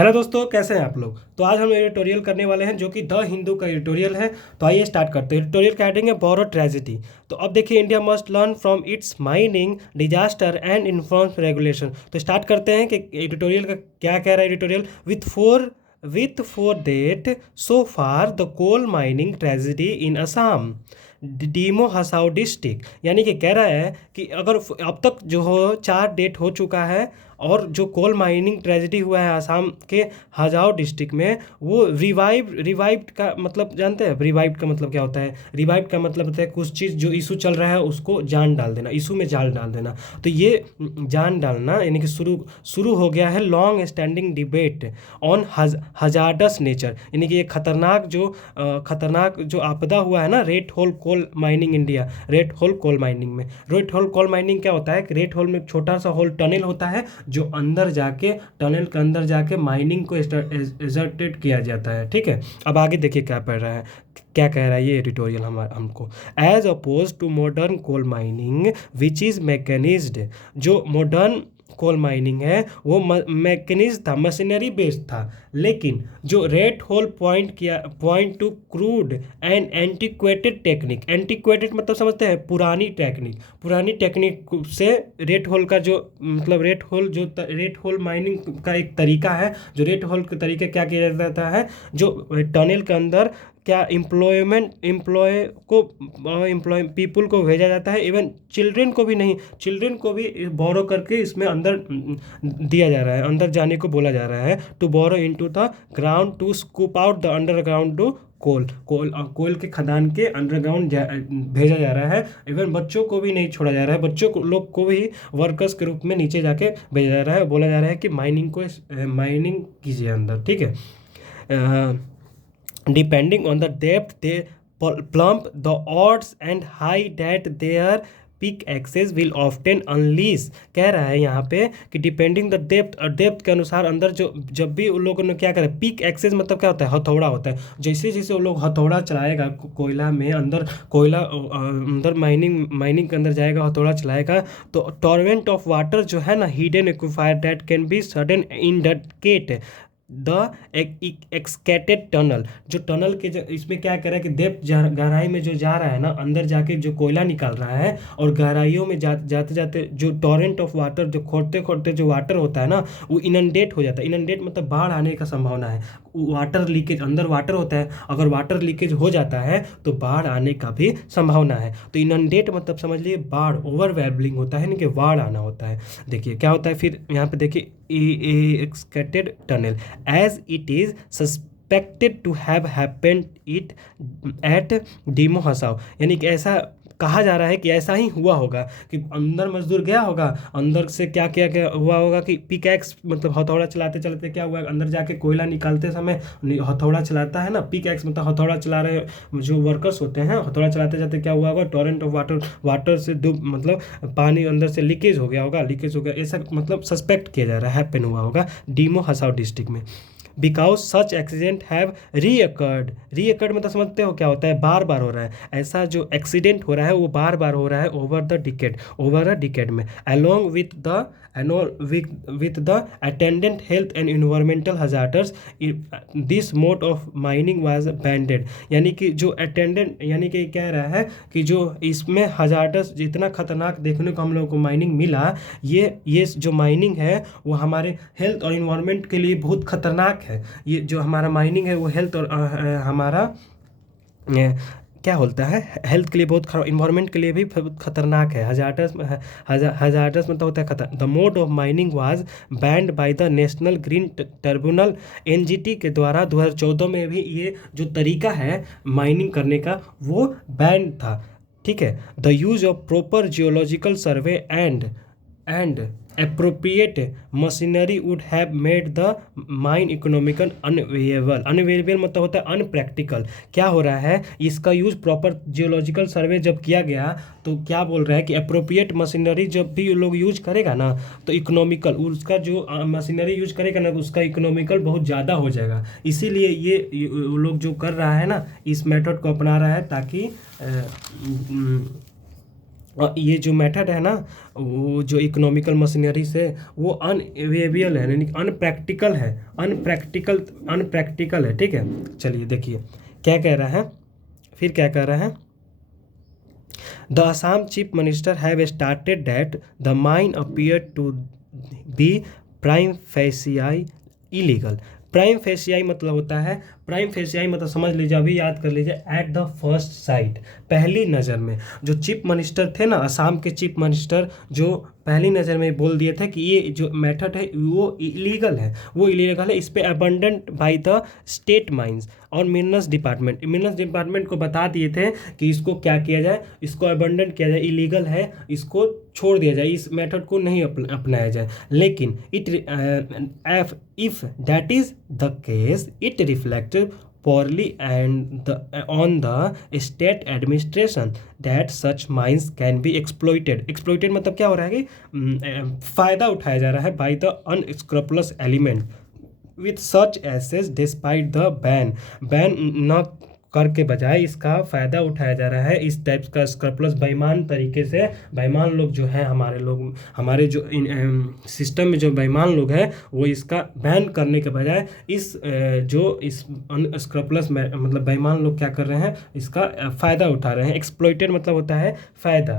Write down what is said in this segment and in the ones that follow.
Hello दोस्तों, कैसे हैं आप लोग। तो आज हम एडिटोरियल करने वाले हैं जो कि द हिंदू का एडिटोरियल है। तो आइए स्टार्ट करते हैं। एडिटोरियल का हेडिंग है बोरो ट्रेजिडी। तो अब देखिए, India must learn from its mining disaster and informs regulation. तो स्टार्ट करते हैं कि एडिटोरियल का क्या कह रहा है editorial. With four dead so far the coal mining tragedy in Assam Dima Hasao district. यानी कि कह रहा है कि अगर अब तक जो हो 4 डेट हो चुका है और जो कोल माइनिंग ट्रेजिडी हुआ है आसाम के हजाओ डिस्ट्रिक्ट में, वो रिवाइव्ड का मतलब जानते हैं। रिवाइव्ड का मतलब क्या होता है। रिवाइव्ड का मतलब होता है कुछ चीज़ जो इशू चल रहा है उसको जान डाल देना, इशू में जान डाल देना। तो ये जान डालना यानी कि शुरू शुरू हो गया है long standing debate on hazardous nature. यानी कि ये खतरनाक जो आपदा हुआ है ना, rat hole coal mining India. Rat hole coal mining में, रेड होल कोल माइनिंग क्या होता है कि रेड होल में एक छोटा सा होल टनल होता है जो टनल के अंदर जाके माइनिंग को एजर्टेड किया जाता है। ठीक है, अब आगे देखिए क्या पढ़ रहा है, क्या कह रहा है ये एडिटोरियल हमको। As opposed to modern coal mining which is mechanised. जो मॉडर्न कोल माइनिंग है वो मैकेनिज्म था, मशीनरी बेस्ड था। लेकिन जो rat hole point to crude and antiquated technique. Antiquated मतलब समझते हैं, पुरानी टेक्निक से रेड होल का जो मतलब रेड होल माइनिंग का एक तरीका है। जो रेड होल के तरीके क्या किया जाता है, जो टनल के अंदर क्या एम्प्लॉय पीपल को भेजा जाता है। इवन चिल्ड्रेन को भी नहीं, चिल्ड्रेन को भी बोरो करके इसमें अंदर दिया जा रहा है, अंदर जाने को बोला जा रहा है। To burrow into the ground to scoop out the underground to coal के खदान के अंडरग्राउंड भेजा जा रहा है। इवन बच्चों को भी नहीं छोड़ा जा रहा है, लोग को भी वर्कर्स के रूप में नीचे जाके भेजा जा रहा है। बोला जा रहा है कि माइनिंग कीजिए अंदर। ठीक है, depending on the depth they plump the odds and high that their pick access will often unleash. कह रहा है यहाँ पे कि डिपेंडिंग द डेप्थ, और डेप्थ के अनुसार अंदर जो जब भी उन लोगों ने क्या करा, पिक एक्सेस मतलब क्या होता है, हथौड़ा होता है। जैसे जैसे वो लोग हथौड़ा चलाएगा कोयला में अंदर, अंदर माइनिंग के अंदर जाएगा, हथौड़ा चलाएगा, तो टॉर्रेंट ऑफ वाटर जो है ना, hidden aquifer that can be sudden indicate the excavated tunnel. जो टनल के इसमें क्या कर रहा है कि डेप्थ गहराई में जो जा रहा है ना, अंदर जाके जो कोयला निकाल रहा है, और गहराइयों में जाते जाते जो टॉरेंट ऑफ वाटर, जो खोदते खोदते जो वाटर होता है ना, वो इनंडेट हो जाता है। इनंडेट मतलब बाढ़ आने का संभावना है। वाटर लीकेज, अंदर वाटर होता है, अगर वाटर लीकेज हो जाता है तो बाढ़ आने का भी संभावना है। तो इनंडेट मतलब समझ लीजिए बाढ़, ओवरवेलमिंग होता है ना, कि बाढ़ आना होता है। देखिए क्या होता है फिर यहाँ पे, देखिए excavated tunnel as it is suspected to have happened it at Dima Hasao. यानी कि ऐसा कहा जा रहा है कि ऐसा ही हुआ होगा कि अंदर मजदूर गया होगा, अंदर से क्या हुआ होगा कि पिकैक्स मतलब हथौड़ा चलाते चलाते क्या हुआ, अंदर जाके कोयला निकालते समय हथौड़ा चलाता है ना, पिकैक्स मतलब हथौड़ा चला रहे जो वर्कर्स होते हैं, हथौड़ा चलाते जाते क्या हुआ होगा, टॉरेंट ऑफ वाटर से मतलब पानी अंदर से लीकेज हो गया, ऐसा मतलब सस्पेक्ट किया जा रहा है, हैपन हुआ होगा डीमो हसाओ डिस्ट्रिक्ट में। बिकॉज सच एक्सीडेंट हैव रीअकर्ड मतलब समझते हो क्या होता है, बार बार हो रहा है। ऐसा जो एक्सीडेंट हो रहा है वो बार बार हो रहा है ओवर अ डिकेड में, along with the attendant health and environmental hazards. This mode of mining was banned. यानी कि जो अटेंडेंट, यानी कि कह रहा है कि जो इसमें हजार्डस जितना खतरनाक देखने को हम लोगों को माइनिंग मिला, ये जो माइनिंग है वो हमारे हेल्थ और इन्वायरमेंट के लिए बहुत खतरनाक है। ये जो हमारा माइनिंग है वो हेल्थ और हमारा क्या बोलता है, हेल्थ के लिए बहुत खराब, इन्वायरमेंट के लिए भी बहुत खतरनाक है। हजार्डस मतलब होता है खतर। The mode of mining was band by the national green tribunal, NGT के द्वारा 2014 में भी ये जो तरीका है माइनिंग करने का वो बैंड था। ठीक है, the use of proper geological survey and appropriate machinery would have made the mine economical unavailable मतलब होता है अनप्रैक्टिकल। क्या हो रहा है, इसका यूज प्रॉपर जियोलॉजिकल सर्वे जब किया गया तो क्या बोल रहा है कि अप्रोप्रिएट मशीनरी जब भी लोग यूज करेगा ना, तो इकोनॉमिकल उसका जो मशीनरी यूज करेगा ना, उसका इकोनॉमिकल बहुत ज़्यादा हो जाएगा। इसीलिए ये लोग जो कर रहा है ना, इस मेथड को अपना रहा है ताकि और ये जो मेथड है ना, वो जो इकोनॉमिकल मशीनरी से वो अनएवेबल है, यानी अनप्रैक्टिकल है, अनप्रैक्टिकल है, ठीक है। चलिए देखिए क्या कह रहा है, फिर क्या कह रहा है। The Assam chief minister have started that the mine appear to be prima facie illegal. Prima facie मतलब होता है, प्राइम फेसियाई मतलब समझ लीजिए, अभी याद कर लीजिए, एट द फर्स्ट साइट, पहली नज़र में। जो चीफ मिनिस्टर थे ना, असम के चीफ मिनिस्टर, जो पहली नज़र में बोल दिए थे कि ये जो मेथड है वो इलीगल है, वो इलीगल है, इस पे abundant by the state mines और मिनरल्स डिपार्टमेंट को बता दिए थे कि इसको क्या किया जाए, इसको अबंडेंट किया जाए, इलीगल है, इसको छोड़ दिया जाए, इस मेथड को नहीं अपनाया जाए। लेकिन if that is the case, it reflect poorly on the state administration that such mines can be exploited मतलब क्या हो रहा है कि फ़ायदा उठाया जा रहा है by the unscrupulous element with such assets despite the ban न करके बजाय इसका फ़ायदा उठाया जा रहा है। इस टाइप का स्क्रपलस बेईमान तरीके से, बेईमान लोग जो हैं, हमारे जो सिस्टम में जो बेईमान लोग हैं, वो इसका बैन करने के बजाय इस स्क्रपलस मतलब बेईमान लोग क्या कर रहे हैं, इसका फ़ायदा उठा रहे हैं। एक्सप्लॉइटेड मतलब होता है फ़ायदा,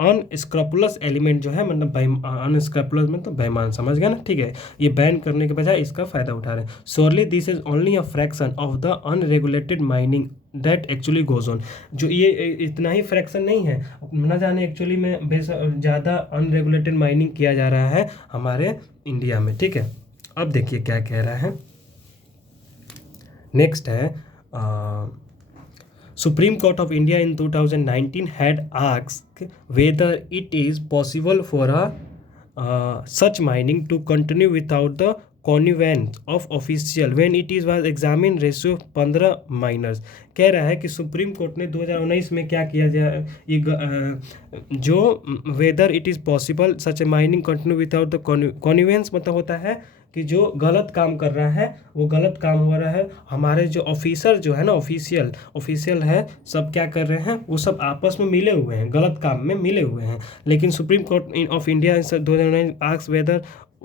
अनस्क्रपलस एलिमेंट जो है मतलब अनस्क्रपलस मतलब बेईमान, समझ गया ना, ठीक है। ये बैन करने के बजाय इसका फ़ायदा उठा रहे हैं। Surely this is only a fraction of the unregulated mining that actually goes on. जो ये इतना ही फ्रैक्शन नहीं है, न जाने एक्चुअली में ज़्यादा अनरेगुलेटेड माइनिंग किया जा रहा है हमारे इंडिया में, ठीक है। अब देखिए क्या कह रहा है, नेक्स्ट है, Supreme Court of India in 2019 had asked whether it is possible for such mining to continue without the connivance of official when it is was examined ratio 15 miners। कह रहा है कि सुप्रीम कोर्ट ने 2019 में क्या किया जाए, ये जो whether it is possible such a mining continue without the connivance मतलब होता है कि जो गलत काम कर रहा है वो गलत काम हो रहा है, हमारे जो ऑफिसर जो है ना, ऑफिशियल है, सब क्या कर रहे हैं, वो सब आपस में मिले हुए हैं, गलत काम में मिले हुए हैं। लेकिन Supreme Court of India 2009 asks whether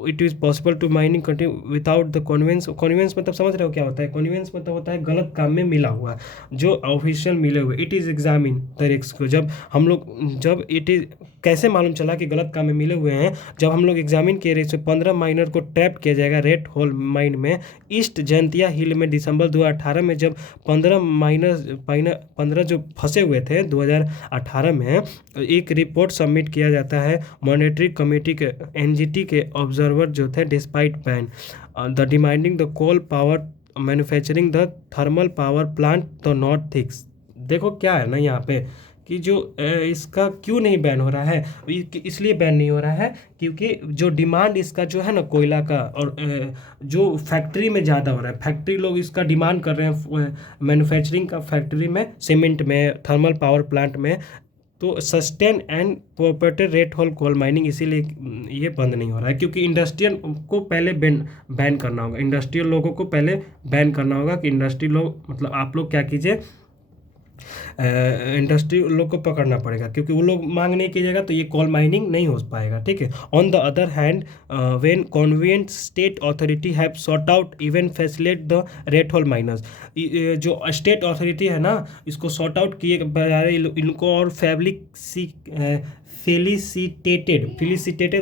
it is possible to mining continue without the conveyance. Conveyance मतलब समझ रहे हो क्या होता है, कॉन्वेंस मतलब होता है गलत काम में मिला हुआ, जो ऑफिशियल मिले हुए। It is examine the risk को, जब इट इज़ कैसे मालूम चला कि गलत काम में मिले हुए हैं, जब हम लोग एग्जामिन किए रहे 15 माइनर को ट्रैप किया जाएगा रेड होल माइन में ईस्ट जयंतिया हिल में दिसंबर 2018 में, जब 15 जो फंसे हुए थे 2018 में, एक रिपोर्ट सबमिट किया जाता है मॉनेटरी कमेटी के एनजीटी के ऑब्जर्वर जो थे, despite ban the demanding the coal power manufacturing the thermal power plant the not thicks. देखो क्या है ना यहाँ पे कि जो इसका क्यों नहीं बैन हो रहा है, इसलिए बैन नहीं हो रहा है क्योंकि जो डिमांड इसका जो है ना कोयला का, और जो फैक्ट्री में ज़्यादा हो रहा है, फैक्ट्री लोग इसका डिमांड कर रहे हैं मैन्युफैक्चरिंग का, फैक्ट्री में, सीमेंट में, थर्मल पावर प्लांट में, तो sustain and propagated rat hole coal mining, इसीलिए ये बंद नहीं हो रहा है। क्योंकि इंडस्ट्रियल को पहले बैन करना होगा, इंडस्ट्रियल लोगों को पहले बैन करना होगा कि इंडस्ट्री लोग मतलब आप लोग क्या कीजिए, इंडस्ट्री लोग को पकड़ना पड़ेगा, क्योंकि वो लोग मांग नहीं कीजिएगा तो ये कोल माइनिंग नहीं हो पाएगा, ठीक है। On the other hand when convenient state authority have sort out even facilitate the rat hole miners, जो स्टेट अथॉरिटी है ना, इसको सॉर्ट आउट किए बजाय इनको और फेलिसिटेटेड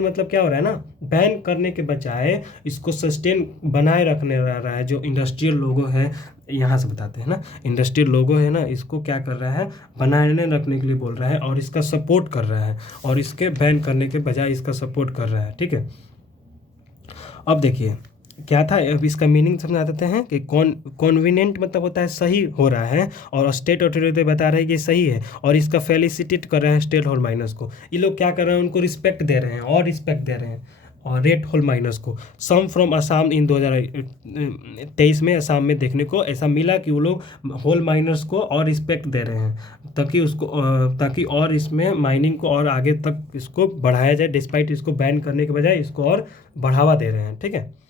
मतलब क्या हो रहा है ना, बैन करने के बजाय इसको सस्टेन बनाए रखने रहा है। जो इंडस्ट्रियल लोगों हैं, यहाँ से बताते हैं ना, इंडस्ट्रियल लोगो है ना, इसको क्या कर रहा है, बनाने रखने के लिए बोल रहा है और इसका सपोर्ट कर रहा है, और इसके बैन करने के बजाय इसका सपोर्ट कर रहा है, ठीक है। अब देखिए क्या था, अब इसका मीनिंग समझा देते हैं कि कॉन्वीनिएंट मतलब होता है सही हो रहा है, और स्टेट अथॉरिटी बता रहे हैं कि सही है, और इसका फेलिसिटेट कर रहे हैं स्टेट होल माइनर्स को। ये लोग क्या कर रहे हैं, उनको रिस्पेक्ट दे रहे हैं और रिस्पेक्ट दे रहे हैं और रेड होल माइनर्स को। सम फ्रॉम असम इन 2023 में असम में देखने को ऐसा मिला कि वो लोग होल माइनर्स को और रिस्पेक्ट दे रहे हैं, ताकि और इसमें माइनिंग को और आगे तक इसको बढ़ाया जाए, डिस्पाइट इसको बैन करने के बजाय इसको और बढ़ावा दे रहे हैं, ठीक है।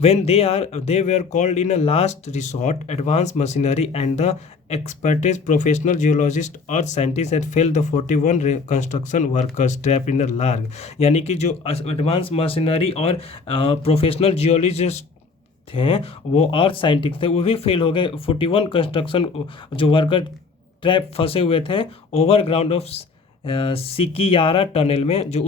when they were called in a last resort, advanced machinery and the expertise professional geologist earth scientists had failed the 41 construction workers trapped in the larg। यानी कि जो एडवांस मशीनरी और प्रोफेशनल जियोलॉजिस्ट थे, वो अर्थ साइंटिस्ट थे, वो भी fail हो गए। 41 कंस्ट्रक्शन जो वर्कर ट्रैप फंसे हुए थे ओवरग्राउंड ऑफ सिकियारा टनल में, जो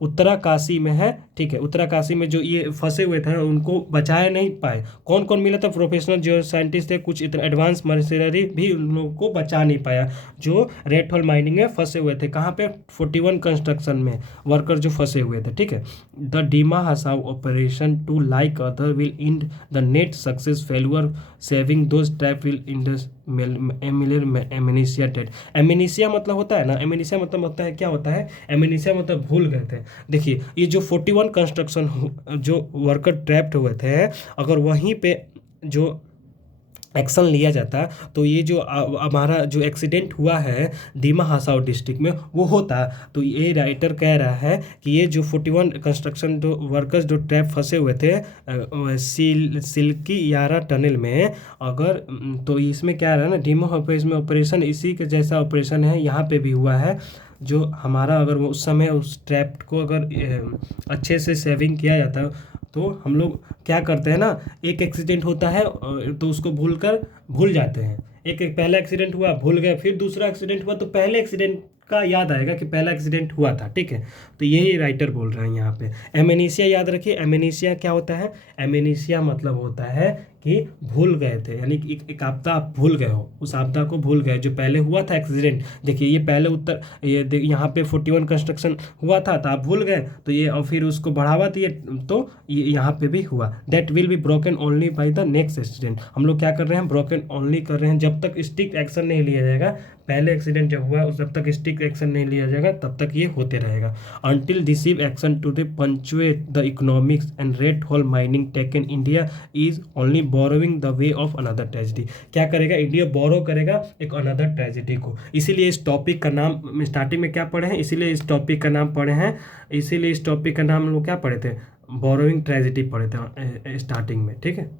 उत्तराकाशी में है, ठीक है, उत्तराकाशी में जो ये फंसे हुए थे उनको बचाया नहीं पाए। कौन कौन मिला था? प्रोफेशनल जो साइंटिस्ट थे, कुछ एडवांस मशीनरी भी उन लोगों को बचा नहीं पाया जो रेड होल माइनिंग में फंसे हुए थे। कहाँ पे? 41 कंस्ट्रक्शन में वर्कर जो फंसे हुए थे, ठीक है। The Dima Hasao operation to like other will end the net success failure saving those trap will induce amnesia date. Amnesia मतलब होता है ना, एमिनेशिया मतलब होता है, क्या होता है? एमिनेशिया मतलब भूल गए थे। देखिए ये जो 41 कंस्ट्रक्शन जो वर्कर ट्रैप्ड हुए थे, अगर वहीं पे जो एक्शन लिया जाता तो ये जो हमारा जो एक्सीडेंट हुआ है दीमा हासाओ डिस्ट्रिक्ट में वो होता। तो ये राइटर कह रहा है कि ये जो 41 कंस्ट्रक्शन जो वर्कर्स जो ट्रैप फंसे हुए थे सिल्की यारा टनल में, अगर तो इसमें क्या रहा है ना, डीमा में ऑपरेशन इसी के जैसा ऑपरेशन है यहाँ पे भी हुआ है। जो हमारा अगर वो उस समय उस ट्रैप को अगर अच्छे से सेविंग किया जाता तो हम लोग क्या करते हैं ना, एक एक्सीडेंट होता है तो उसको भूल जाते हैं। एक पहला एक्सीडेंट हुआ भूल गए, फिर दूसरा एक्सीडेंट हुआ तो पहले एक्सीडेंट का याद आएगा कि पहला एक्सीडेंट हुआ था, ठीक है। तो यही राइटर बोल रहे हैं यहाँ पे। एमेनेशिया याद रखिए, एमेनेशिया क्या होता है? एमेनेशिया मतलब होता है कि भूल गए थे, यानी कि एक आपदा आप भूल गए हो, उस आपदा को भूल गए जो पहले हुआ था एक्सीडेंट। देखिए ये पहले ये यहाँ पे 41 कंस्ट्रक्शन हुआ था तो आप भूल गए, तो ये और फिर उसको बढ़ावा दिए तो ये यहाँ पे भी हुआ। That will be broken only by the next accident. हम लोग क्या कर रहे हैं? ब्रोकन ओनली कर रहे हैं जब तक स्ट्रिक्ट एक्शन नहीं लिया जाएगा। पहले एक्सीडेंट जब हुआ उस जब तक स्ट्रिक्ट एक्शन नहीं लिया जाएगा तब तक ये होते रहेगा। Until decisive action to the punctuate the economics and rat hole mining taken India is only borrowing the way of another tragedy. क्या करेगा? इंडिया बोरो करेगा एक अनदर ट्रेजिडी को। इसीलिए इस टॉपिक का नाम स्टार्टिंग में क्या पढ़े हैं? इसीलिए इस टॉपिक का नाम पढ़े हैं, इसीलिए इस टॉपिक का नाम हम लोग क्या पढ़े थे? बोरोइंग ट्रेजिडी पढ़े थे स्टार्टिंग में, ठीक है,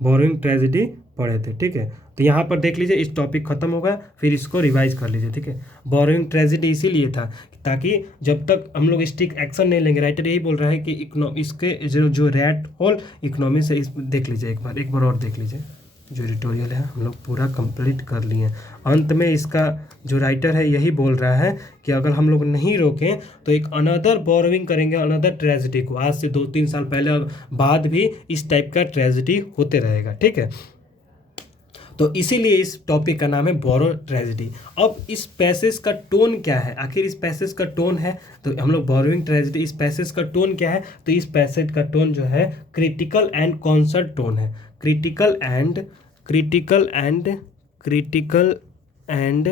बोरोइंग ट्रेजिडी पढ़े थे, ठीक है। तो यहाँ पर देख लीजिए इस टॉपिक खत्म होगा, फिर इसको रिवाइज कर लीजिए, ठीक है। बोरोइंग ट्रेजिडी इसीलिए था ताकि जब तक हम लोग स्ट्रिक्ट एक्शन नहीं लेंगे, राइटर यही बोल रहा है कि इसके जो रेड होल इकोनॉमी से देख लीजिए, एक बार और देख लीजिए। जो एडिटोरियल है हम लोग पूरा कंप्लीट कर लिए। अंत में इसका जो राइटर है यही बोल रहा है कि अगर हम लोग नहीं रोकें तो एक अनदर बोरोइंग करेंगे अनदर ट्रेजिडी को। आज से 2-3 साल पहले बाद भी इस टाइप का ट्रेजिडी होते रहेगा, ठीक है। तो इसीलिए इस टॉपिक का नाम है बोरो ट्रेजिडी। अब इस पैसेज का टोन क्या है? आखिर इस पैसेज का टोन है तो हम लोग बोरोइंग ट्रेजिडी, इस पैसेज का टोन क्या है? तो इस पैसेज का टोन जो है क्रिटिकल एंड कॉन्सर्ट टोन है। क्रिटिकल एंड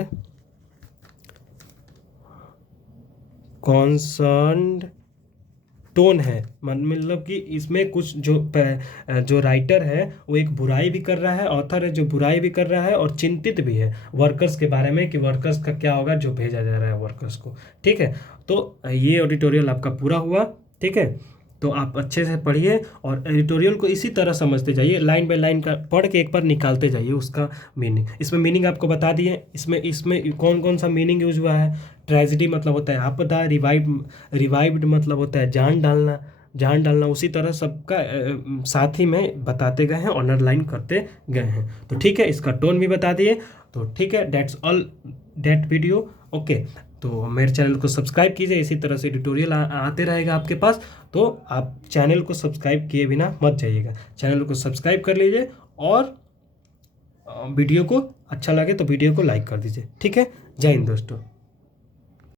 कॉन्सर्न्ड टोन है। मतलब कि इसमें कुछ जो राइटर है वो एक बुराई भी कर रहा है, ऑथर है जो बुराई भी कर रहा है और चिंतित भी है वर्कर्स के बारे में कि वर्कर्स का क्या होगा जो भेजा जा रहा है वर्कर्स को, ठीक है। तो ये एडिटोरियल आपका पूरा हुआ, ठीक है। तो आप अच्छे से पढ़िए और एडिटोरियल को इसी तरह समझते जाइए, लाइन बाय लाइन का पढ़ के एक बार निकालते जाइए उसका मीनिंग। इसमें मीनिंग आपको बता दिए, इसमें कौन कौन सा मीनिंग यूज हुआ है। ट्रेजिडी मतलब होता है आपदा, रिवाइव्ड मतलब होता है जान डालना, उसी तरह सबका साथ ही में बताते गए हैं, अंडरलाइन करते गए हैं। तो ठीक है, इसका टोन भी बता दिए। तो ठीक है, that's all that video, okay. तो मेरे चैनल को सब्सक्राइब कीजिए, इसी तरह से ट्यूटोरियल आते रहेगा आपके पास। तो आप चैनल को सब्सक्राइब किए बिना मत जाइएगा, चैनल को सब्सक्राइब कर लीजिए और वीडियो को अच्छा लगे तो वीडियो को लाइक कर दीजिए, ठीक है। जय हिंद दोस्तों।